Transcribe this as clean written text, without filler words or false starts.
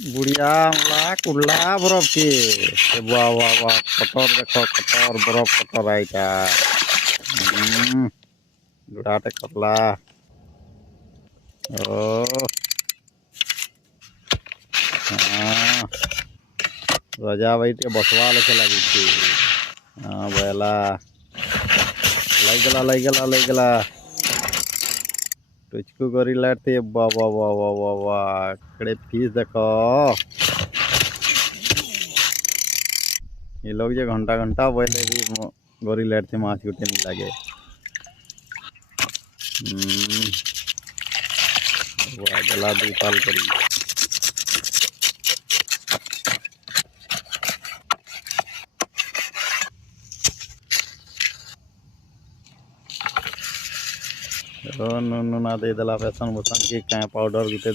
बुढ़िया मला कुल्ला बरफ की वाह वाह वाह कटर देखो कटर बरफ कटर आईटा जुड़ाटे करला ओ हाँ रजा भाई टे बसवा लेके लगी थी हाँ बेला लग गला टुचकू करी लाते वाह वाह वाह वाह वाह वाह कड़े फीस देखो ये लोग जो घंटा घंटा पहले भी गोरी लाते माछ गुटे नहीं लगे वाह गला दू पाल करी नो नो ना दे दला फैशन बुसान की क्या पाउडर गुटे